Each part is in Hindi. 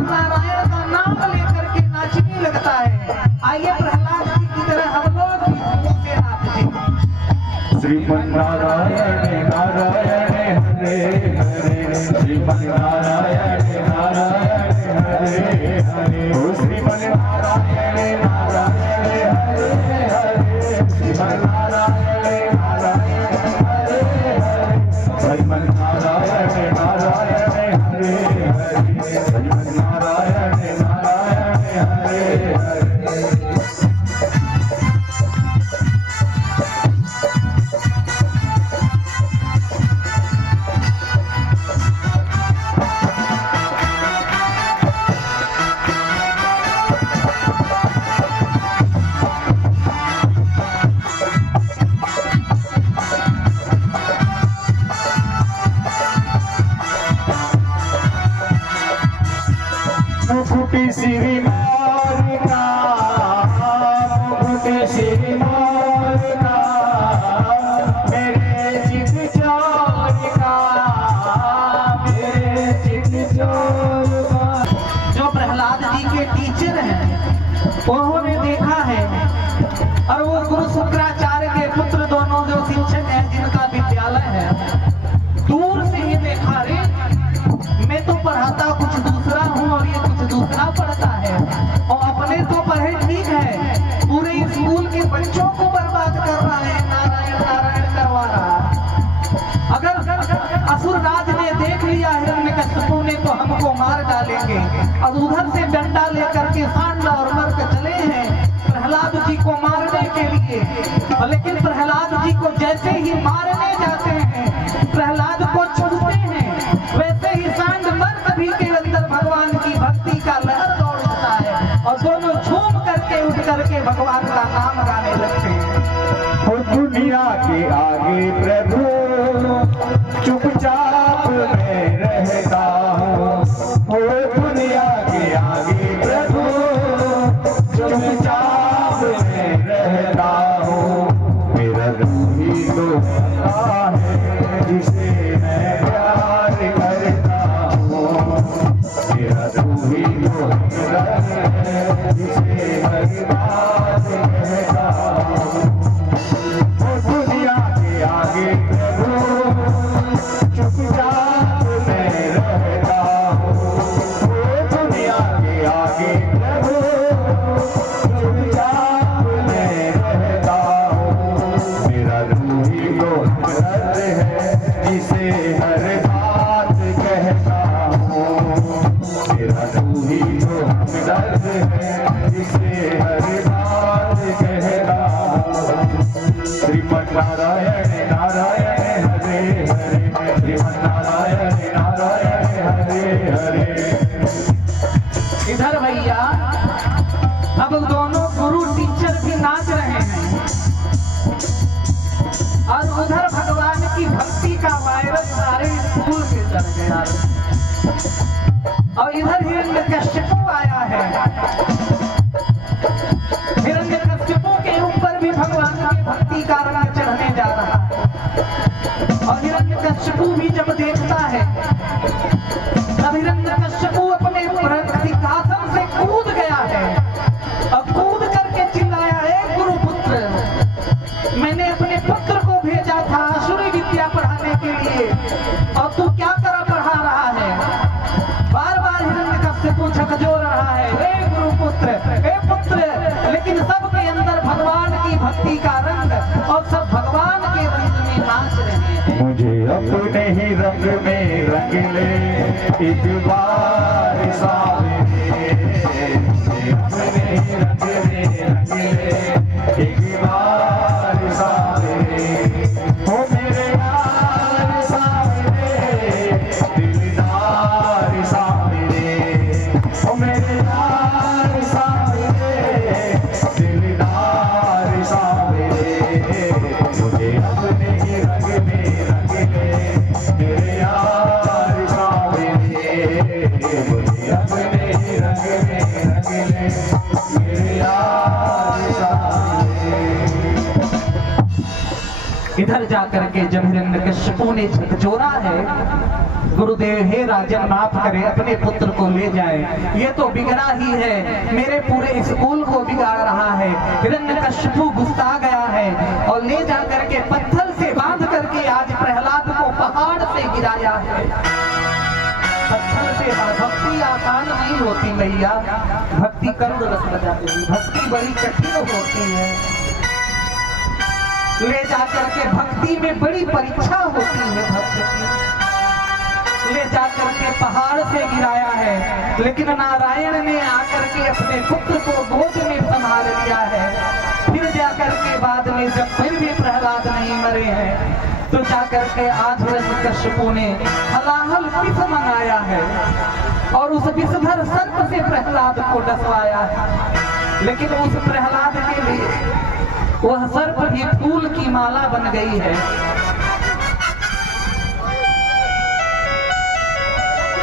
भगवान नारायण का नाम लेकर के नाचने लगता है। आइए प्रहलाद जी की तरह हम लोग भी झूम के नाचते हैं। श्रीमन्नारायण नारायण हरे हरे, श्रीमन्नारायण नारायण हरे हरे, ओ श्रीमन्नारायण नारायण हरे हरे, श्रीमन्नारायण नारायण हरे हरे, श्रीमन्नारायण नारायण हरे हरे, श्रीमन्नारायण नारायण हरे हरे। मुकुटी श्री मोर का, मुकुटी श्री मोर का, मेरे चित चोर का, मेरे चित चोर का। जो प्रहलाद जी के टीचर हैं उन्होंने देखा है, और वो गुरु शुक्राचार्य के पुत्र दोनों जो शिक्षक हैं जिनका विद्यालय है, दूर से ही देखा रे मैं तो पढ़ाता कुछ दूसरा हूँ और ये कुछ दूसरा पढ़ता है, और अपने तो पढ़े ठीक है, पूरे स्कूल के बच्चों को बर्बाद कर रहा है, नारायण नारायण करवा रहा। अगर असुर राज ने देख लिया हिरण्यकश्यप ने तो हमको मार डालेंगे, और उधर से डंडा लेकर के सांड और नर्क चले हैं प्रहलाद जी को मारने के लिए। लेकिन प्रहलाद जी को जैसे ही मारने जाते हैं, प्रहलाद को छूते हैं, वैसे ही सांड नर्क भी के अंदर भगवान की भक्ति का लहर दौड़ उठता है, और दोनों झूम करके उठ करके भगवान का नाम गाने लगते हैं। ओ दुनिया के आगे प्रभु चुपचाप मैं रहता हूँ, ओ दुनिया के आगे प्रभु चुपचाप मैं रहता हूँ। मेरा रूही तो होता है जिसे मैं प्यार करता हूँ, मेरा रूही तो होता है जिसे हर बात कहता हूँ। दुनिया के आगे प्रभु चुपचाप मैं रहता हूँ, दुनिया के आगे प्रभु चुपचाप मैं रहता हूँ। मेरा रूही को दर्द है जिसे हर बात कहता हूँ, मेरा रूही को दर्द है जिसे हर बात कहता हूँ। श्रीमन्नारायण नारायण हरे हरे, श्रीमन्नारायण नारायण हरे हरे। इधर भैया अब दोनों गुरु टीचर भी नाच रहे हैं, और उधर भगवान की भक्ति का वायरस सारे स्कूल में चल गया, और इधर हिरण्यकश्यप आया है। हिरण्यकश्यप के ऊपर भी भगवान की भक्ति का रंग चढ़ने जा रहा है, और हिरण्यकश्यप भी जब देखता है तब हिरण्यकश्यप अपने सिंहासन से कूद गया है, और कूद करके चिल्लाया है गुरुपुत्र, मैंने अपने पुत्र को भेजा था आसुरी विद्या पढ़ाने के लिए, और तू क्या तरह पढ़ा रहा है। बार बार हिरण्यकश्यप झकझोर रहा है, हे गुरुपुत्र हे पुत्र, लेकिन सबके अंदर भगवान की भक्ति का रंग, और सब भगवान के रंग में नाच रहे हैं। मुझे अपने ही रंग में रंग ले एक बार सावरे, मुझे अपने ही रंग में रंग ले एक बार सावरे, ओ मेरे यार सावरे, दिलदार सावरे, ओ मेरे यार सावरे, दिलदार सावरे। मुझे अपने ही रंग में रंग ले मेरे यार सावरे, मुझे अपने ही रंग में रंग ले मेरे यार सावरे। इधर जाकर के जब हिरण्यकश्यप ने झकझोरा है, गुरुदेव हे राजन माफ करें, अपने पुत्र को ले जाए, ये तो बिगड़ा ही है, मेरे पूरे स्कूल को बिगाड़ रहा है। हिरण्यकशिपु गुस्सा गया है और ले जा करके पत्थर से बांध करके आज प्रहलाद को पहाड़ से गिराया है। पत्थर से भक्ति आसान नहीं होती भैया, भक्ति करुण रस बजाती है, भक्ति बड़ी कठिन होती है। ले जाकर के भक्ति में बड़ी परीक्षा होती है भक्त की। ले जाकर के पहाड़ से गिराया है, लेकिन नारायण ने आकर के अपने पुत्र को गोद में संभाल लिया है। फिर जाकर के बाद में जब फिर भी प्रहलाद नहीं मरे हैं, तो जाकर के आज हिरण्यकशिपु ने हलाहल विष मंगाया है और उस विषधर सर्प से प्रहलाद को डसवाया है। लेकिन उस प्रहलाद के लिए वह सर्प भी फूल की माला बन गई है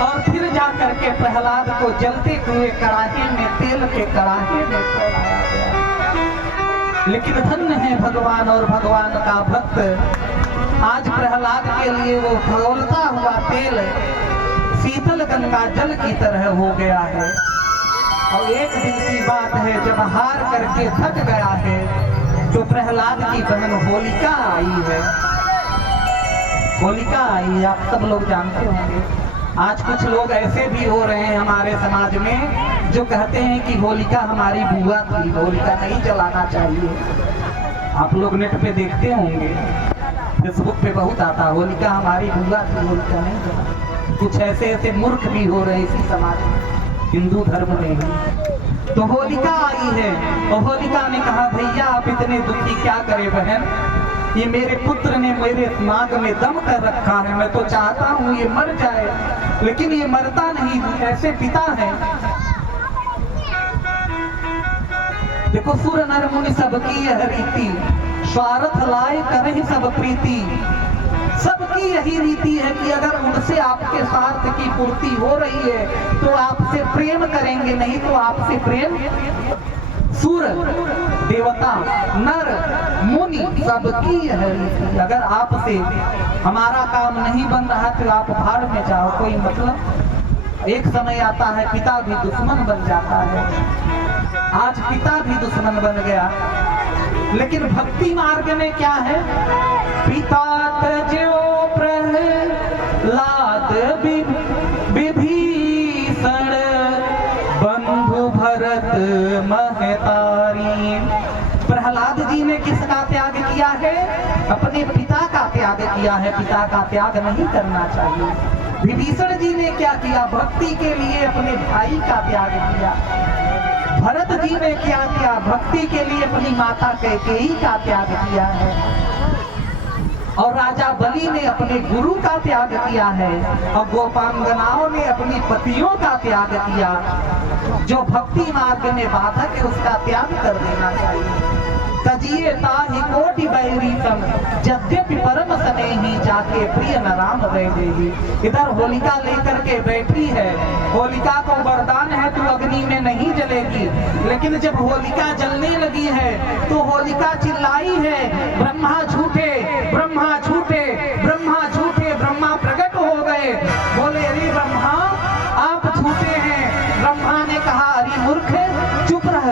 और फिर जाकर के प्रहलाद को जलते हुए कड़ाहे में, तेल के कड़ाहे में छोड़ाया गया। लेकिन धन्य है भगवान और भगवान का भक्त, आज प्रहलाद के लिए वो खौलता हुआ तेल शीतल गंगा जल की तरह हो गया है। और एक दिन की बात है, जब हार करके थक गया है तो प्रहलाद की बहन होलिका आई है। होलिका आई है, आप सब लोग जानते होंगे। आज कुछ लोग ऐसे भी हो रहे हैं हमारे समाज में जो कहते हैं कि होलिका हमारी बुआ थी, होलिका नहीं जलाना चाहिए। आप लोग नेट पे देखते होंगे, फेसबुक पे बहुत आता, होलिका हमारी बुआ थी, होलिका नहीं जलाना। कुछ ऐसे ऐसे मूर्ख भी हो रहे इसी समाज में, हिंदू धर्म में ही। तो होलिका आई है और होलिका ने कहा भैया आप इतने दुखी क्या करें बहन, ये मेरे पुत्र ने मेरे नाक में दम कर रखा है, मैं तो चाहता हूँ ये मर जाए, लेकिन ये मरता नहीं, ऐसे पिता है। देखो सुर नर मुनि सबकी यह रीति, स्वार्थ लाए करहि सब प्रीति। सबकी यही रीति है कि अगर उनसे आपके स्वार्थ की पूर्ति हो रही है तो आपसे प्रेम करेंगे, नहीं तो आपसे प्रेम। सुर देवता नर मुनि सबकी यह रीति, अगर आपसे हमारा काम नहीं बन रहा तो आप भाड़ में जाओ, कोई मतलब। एक समय आता है पिता भी दुश्मन बन जाता है, आज पिता भी दुश्मन बन गया। लेकिन भक्ति मार्ग में क्या है, पिता तजो प्रहलाद विभीषण बंधु भरत महतारी। प्रहलाद जी ने किसका त्याग किया है, अपने पिता का त्याग किया है, पिता का त्याग नहीं करना चाहिए। विभीषण जी ने क्या किया, भक्ति के लिए अपने भाई का त्याग किया। भरत जी ने क्या किया, भक्ति के लिए अपनी माता कैकेयी का त्याग किया है। और राजा बलि ने अपने गुरु का त्याग किया है और गोपांगनाओं ने अपनी पतियों का त्याग किया। जो भक्ति मार्ग में बाधक है उसका त्याग कर देना चाहिए। तजिए ताहि कोटि बैरी तम यद्यपि परम स्नेही जाके प्रिय न राम वैदेही। इधर होलिका लेकर के बैठी है, होलिका को वरदान है तू अग्नि में नहीं जलेगी, लेकिन जब होलिका जलने लगी है तो होलिका चिल्लाई है ब्रह्मा झूठे, ब्रह्मा झूठे, ब्रह्मा झूठे। ब्रह्मा प्रकट हो गए, बोले अरे ब्रह्मा आप झूठे हैं। ब्रह्मा ने कहा अरे मूर्ख चुप रह,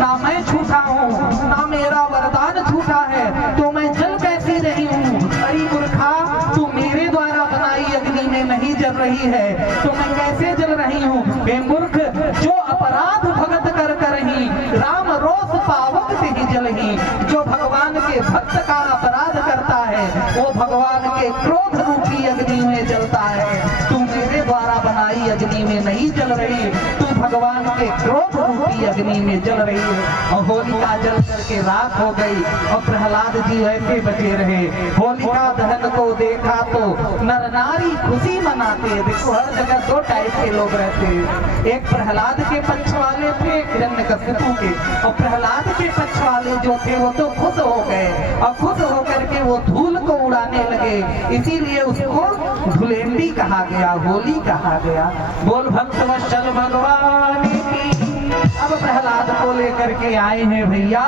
ना मैं झूठा हूँ ना मेरा वरदान झूठा है, तो मैं जल कैसे रही हूँ। अरे मूर्खा तू मेरे द्वारा बनाई अग्नि में नहीं जल रही है तो मैं कैसे जल रही हूँ। हे मूर्ख, जो अपराध भगत कर करही राम रोष पावक से ही जलही। जो भगवान के भक्त का अपराध करता है वो भगवान के क्रोध रूपी अग्नि में जलता है। तू मेरे द्वारा बनाई अग्नि में नहीं जल रही, तू भगवान के क्रोध रूपी अग्नि में जल रही है। और होलिका जल करके राख हो गई और प्रहलाद जी ऐसे बचे रहे। होलिका दहन को देखा तो नर नारी खुशी मनाते। देखो हर जगह दो टाइप के लोग रहते हैं, एक प्रहलाद के पक्ष वाले थे, एक हिरण्यकशिपु के। और प्रहलाद के पक्ष वाले जो थे वो तो खुश हो गए और खुश होकर के वो धूल को उड़ाने लगे, इसीलिए उसको धुलेंडी कहा गया, होली कहा गया। बोल भक्तवत्सल भगवान की। अब प्रहलाद को लेकर के आए हैं भैया,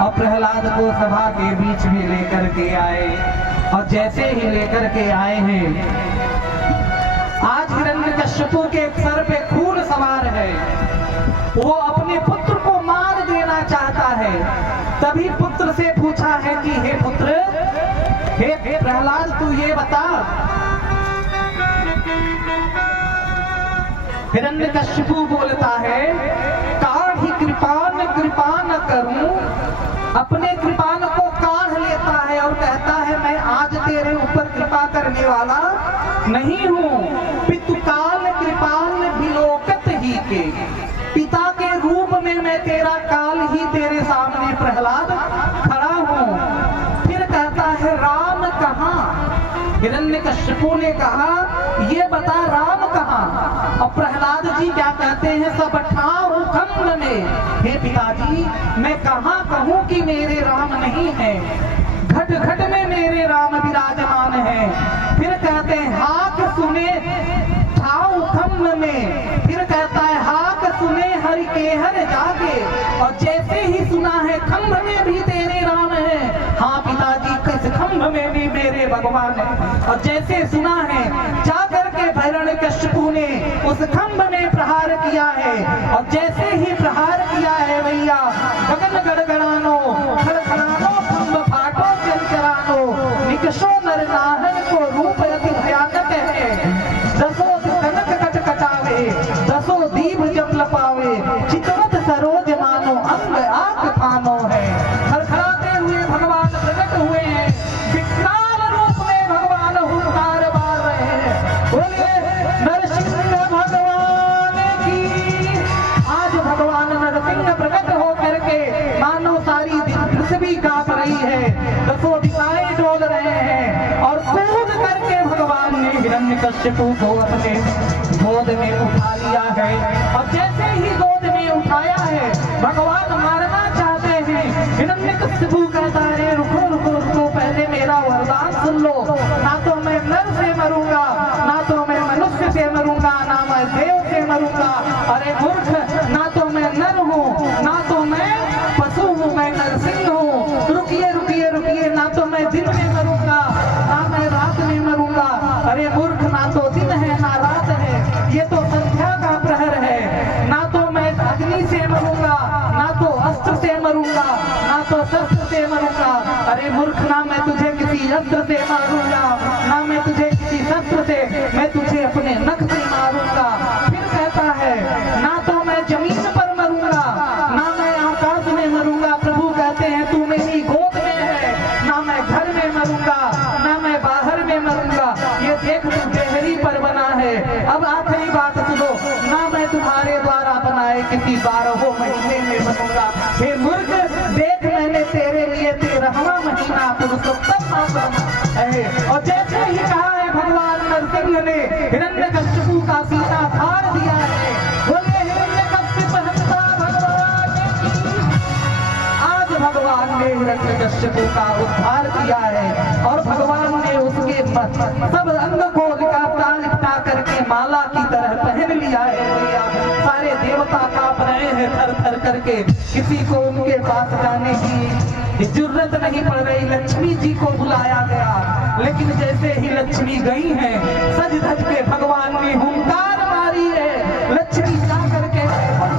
और प्रहलाद को सभा के बीच में लेकर के आए, और जैसे ही लेकर के आए हैं आज हिरण्यकश्यपु के सर पे खून सवार है, वो अपने पुत्र को मार देना चाहता है। तभी पुत्र से पूछा है कि हे पुत्र, हे प्रहलाद, तू ये बता, हिरण्यकश्यपु बोलता है, काढ़ी कृपान कृपान करूं, अपने कृपान को काढ़ लेता है और कहता है मैं आज तेरे ऊपर कृपा करने वाला नहीं हूं। पितुकाल कृपान विलोकत ही के, पिता के रूप में मैं तेरा काल ही तेरे सामने प्रहलाद खड़ा हूं। फिर कहता है राम कहां? हिरण्यकश्यपु ने कहा ये बता राम कहां? और प्रहलाद जी क्या कहते हैं, सब ठाऊ खंड में, हे पिताजी मैं कहां कहूं कि मेरे राम नहीं है, घट घट में मेरे राम विराजमान है। फिर कहते हैं हाक सुने ठाऊ खंड में, फिर कहता है हाक सुने हरि के हर जागे, और जैसे ही सुना है खंभ में भी तेरे राम है। हाँ पिताजी, किस खंभ में भी मेरे भगवान है। और जैसे सुना है जाकर के हिरण्यकश्यपु ने उस खंभ में प्रहार किया है, और जैसे ही प्रहार किया है भैया, गगन गड़गड़ानो खड़खड़ानो खंभ फाटो चंचरानो, निकषो नर नाहन को रूप अति भयानक है। दसो कनक कट कटावे, दसो दीप जब लपावे, चितवत सरोज मानो अंग आग फानो है। खड़खड़ाते हुए भगवान प्रकट हुए हैं, विकराल रूप में भगवान हुंकार मार रहे हैं। बोले नरसिंह भगवान की। आज भगवान नरसिंह प्रकट होकर के मानो सारी पृथ्वी कांप रही है, दसों दिशाएं डोल रहे हैं, और कूद करके भगवान ने हिरण्यकश्यपु को अपने गोद में उठा लिया है। और जैसे ही गोद में उठाया है, भगवान मारना चाहते हैं। हिरण्यकश्यपु कहता है रुको रुको रुको, पहले मेरा वरदान सुन लो, ना तो मैं नर से मरूंगा, ना तो मैं मनुष्य से मरूंगा, ना मैं देव से मरूंगा। अरे मूर्ख, ना तो मैं नर हूँ, ना तो मैं पशु हूँ, मैं नरसिंह हूँ। रुकिए रुकिए रुकिए, ना तो मैं दिन में मरूंगा, ना मैं रात में मरूंगा। अरे मूर्ख, ना तो दिन है ना रात है, ये तो संध्या का प्रहर है। ना तो मैं अग्नि से मरूंगा, ना तो अस्त्र से मरूंगा, ना तो शस्त्र से मरूंगा। अरे मूर्ख, ना मैं तुझे किसी अस्त्र से मारूंगा, ना मैं तुझे किसी शस्त्र से, मैं तुझे अपने नख से मारूंगा। फिर कहता है ना तो मैं जमीन पर मरूंगा, ना मैं आकाश में मरूंगा। प्रभु कहते हैं तू मेरी गोद में है, ना मैं घर में मरूंगा, ना मैं बाहर में मरूंगा। ये देख तू देहरी पर बना है। अब आखिरी बात सुनो, ना मैं तुम्हारे द्वारा बनाए किसी 12 महीने में बनूंगा। हे मूर्ख, देख मैंने तेरे लिए 13वां महीना पुरुषोत्तम मास बना है। और जैसे ही कहा है भगवान नरसिंह ने हिरण्यकश्यपु का सीना फाड़ दिया है। बोले हिरण्यकश्यप हंता भगवान की। आज भगवान ने हिरण्यकश्यपु का उद्धार किया है, और भगवान ने उसके सब अंग को लिपटा करके माला की तरह पहन लिया है। सारे देवता कांप रहे हैं थर थर करके, किसी को उनके पास जाने की जरूरत नहीं पड़ रही। लक्ष्मी जी को बुलाया गया, लेकिन जैसे ही लक्ष्मी गई हैं, सज धज के भगवान ने हुंकार मारी है। लक्ष्मी जा करके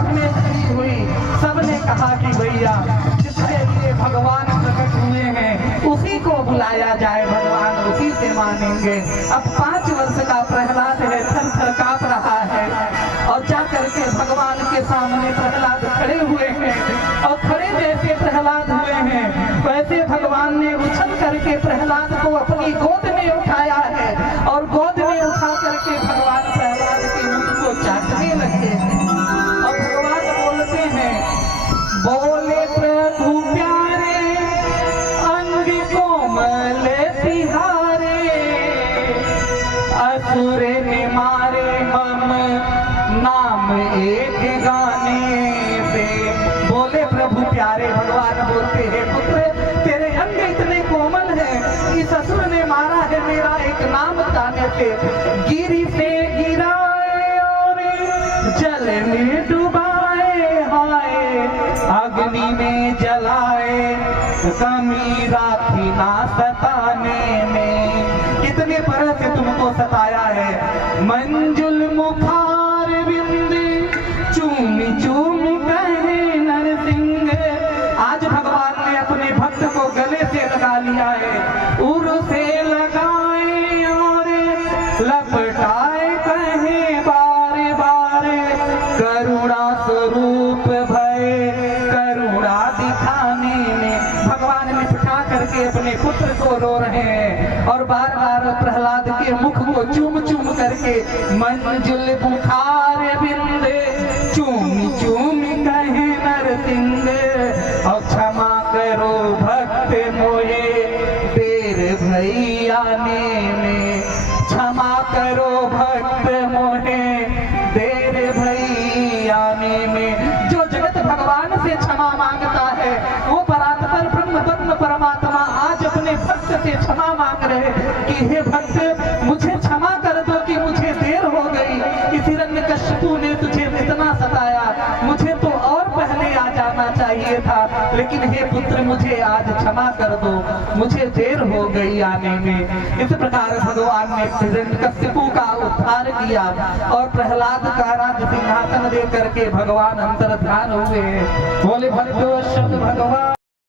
में खड़ी हुई। सबने कहा कि भैया जिसके लिए भगवान प्रकट हुए हैं उसी को बुलाया जाए, भगवान उसी से मानेंगे। अब 5 वर्ष का प्रहलाद है, थर थर कांप रहा है, और जा करके भगवान के सामने प्रहलाद खड़े हुए हैं। और खड़े जैसे प्रहलाद हुए हैं, वैसे भगवान ने उछल करके प्रहलाद को अपनी गोद में उठाया है, और गोद में उठा करके भगवान प्रहलाद के मुख को चाटने लगे। और भगवान बोलते हैं, बोले प्रभु प्यारे अंग कोमल तिहारे, असुर ने मारे मम नाम एक गाने से। बोले प्रभु प्यारे, भगवान बोलते हैं पुत्र तेरे अंग इतने कोमल हैं, इस असुर ने मारा है मेरा एक नाम गाने से। गिरी से गिराए और जल में डुबाए, हाय अग्नि में जलाए, कमी राखी ना सताने में। कितने तरह से तुमको सताया है, मंजुल मुखार बिंदे चूमी चूमी कहे नरसिंह। आज भगवान ने अपने भक्त को गले से लगा लिया है, उर से लगाए और लपटाए कहे बारे बारे, करुणा स्वरूप भय करुणा दिखाने में। भगवान लिपटा करके अपने पुत्र को रो रहे हैं और बार बार प्रहलाद के मुख को चूम चूम करके मंजुल बुखार बिंदे चूमी चूमी कहे नरसिंह। और क्षमा करो भक्त मोहे देर भई आने में, क्षमा करो भक्त मोहे देर भई आने में। जो जगत भगवान से क्षमा मांगता है वो परात्पर ब्रह्म परमात्मा आज अपने भक्त से क्षमा मांग रहे कि हे भक्त मुझे क्षमा कर दो कि मुझे देर हो गई, इस हिरण्यकश्यपु ने तुझे इतना सताया, मुझे तो और पहले आ जाना चाहिए था, लेकिन हे पुत्र मुझे आज क्षमा कर दो, मुझे देर हो गई आने में। इस प्रकार भगवान ने हिरण्यकश्यपु का उद्धार किया और प्रहलाद का राज सिंहासन दे करके भगवान अंतर ध्यान हुए। बोले भक्तों शब्द भगवान।